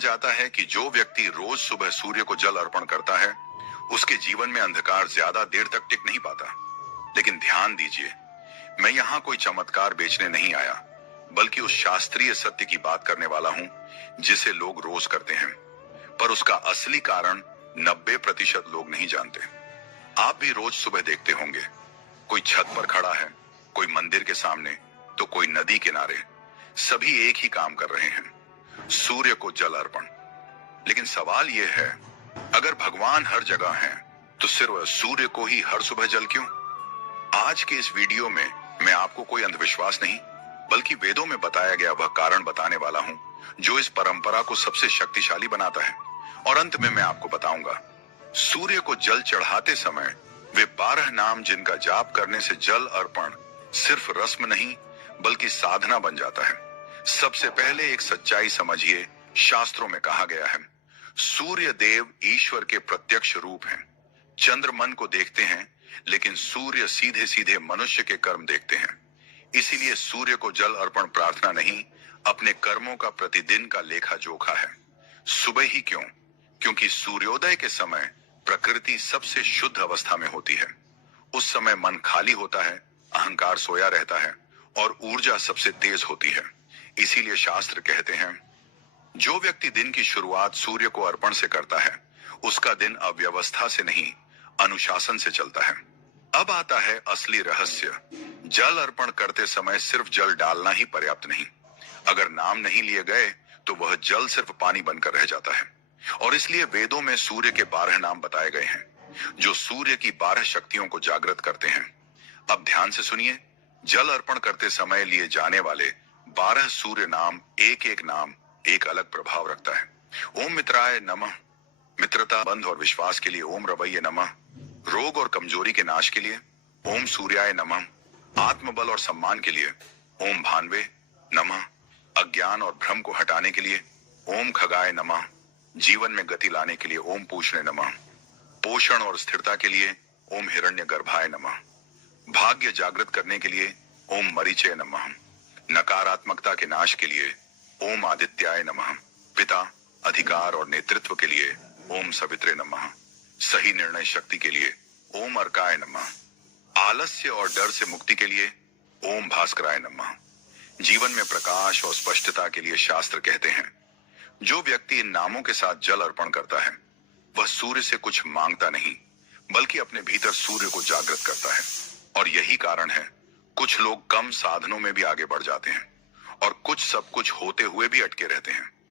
जाता है कि जो व्यक्ति रोज सुबह सूर्य को जल अर्पण करता है, उसके जीवन में अंधकार ज्यादा देर तक टिक नहीं पाता। लेकिन ध्यान दीजिए, मैं यहाँ कोई चमत्कार बेचने नहीं आया, बल्कि उस शास्त्रीय सत्य की बात करने वाला हूँ जिसे लोग रोज करते हैं, पर उसका असली कारण 90% लोग नहीं जानते। आप भी रोज सुबह देखते होंगे, कोई छत पर खड़ा है, कोई मंदिर के सामने, तो कोई नदी किनारे। सभी एक ही काम कर रहे हैं, सूर्य को जल अर्पण। लेकिन सवाल यह है, अगर भगवान हर जगह हैं, तो सिर्फ सूर्य को ही हर सुबह जल क्यों? आज के इस वीडियो में मैं आपको कोई अंधविश्वास नहीं, बल्कि वेदों में बताया गया वह कारण बताने वाला हूं जो इस परंपरा को सबसे शक्तिशाली बनाता है। और अंत में मैं आपको बताऊंगा, सूर्य को जल चढ़ाते समय वे 12 नाम जिनका जाप करने से जल अर्पण सिर्फ रस्म नहीं, बल्कि साधना बन जाता है। सबसे पहले एक सच्चाई समझिए, शास्त्रों में कहा गया है, सूर्य देव ईश्वर के प्रत्यक्ष रूप हैं। चंद्र मन को देखते हैं, लेकिन सूर्य सीधे सीधे मनुष्य के कर्म देखते हैं। इसीलिए सूर्य को जल अर्पण प्रार्थना नहीं, अपने कर्मों का प्रतिदिन का लेखा जोखा है। सुबह ही क्यों? क्योंकि सूर्योदय के समय प्रकृति सबसे शुद्ध अवस्था में होती है। उस समय मन खाली होता है, अहंकार सोया रहता है और ऊर्जा सबसे तेज होती है। इसीलिए शास्त्र कहते हैं, जो व्यक्ति दिन की शुरुआत सूर्य को अर्पण से करता है, उसका दिन अव्यवस्था से नहीं, अनुशासन से चलता है। अब आता है असली रहस्य। जल अर्पण करते समय सिर्फ जल डालना ही पर्याप्त नहीं। अगर नाम नहीं लिए गए तो वह जल सिर्फ पानी बनकर रह जाता है। और इसलिए वेदों में सूर्य के 12 नाम बताए गए हैं, जो सूर्य की 12 शक्तियों को जागृत करते हैं। अब ध्यान से सुनिए, जल अर्पण करते समय लिए जाने वाले 12 सूर्य नाम, एक एक नाम एक अलग प्रभाव रखता है। ओम मित्राय नमः, मित्रता, बंध और विश्वास के लिए ओम रवैये नमः। रोग और कमजोरी के नाश के लिए ओम सूर्याय नमः। आत्मबल और सम्मान के लिए ओम भानवे नमः। अज्ञान और भ्रम को हटाने के लिए ओम खगाय नमः। जीवन में गति लाने के लिए ओम पूषणे नमः। पोषण और स्थिरता के लिए ओम हिरण्यगर्भाय नमः। भाग्य जागृत करने के लिए ओम मरीचय नमः। नकारात्मकता के नाश के लिए ओम आदित्याय नमः। पिता, अधिकार और नेतृत्व के लिए ओम सवित्रे नमः। सही निर्णय शक्ति के लिए ओम अर्काय नमः। आलस्य और डर से मुक्ति के लिए ओम भास्कराय नमः। जीवन में प्रकाश और स्पष्टता के लिए शास्त्र कहते हैं, जो व्यक्ति इन नामों के साथ जल अर्पण करता है, वह सूर्य से कुछ मांगता नहीं, बल्कि अपने भीतर सूर्य को जागृत करता है। और यही कारण है, कुछ लोग कम साधनों में भी आगे बढ़ जाते हैं और कुछ सब कुछ होते हुए भी अटके रहते हैं।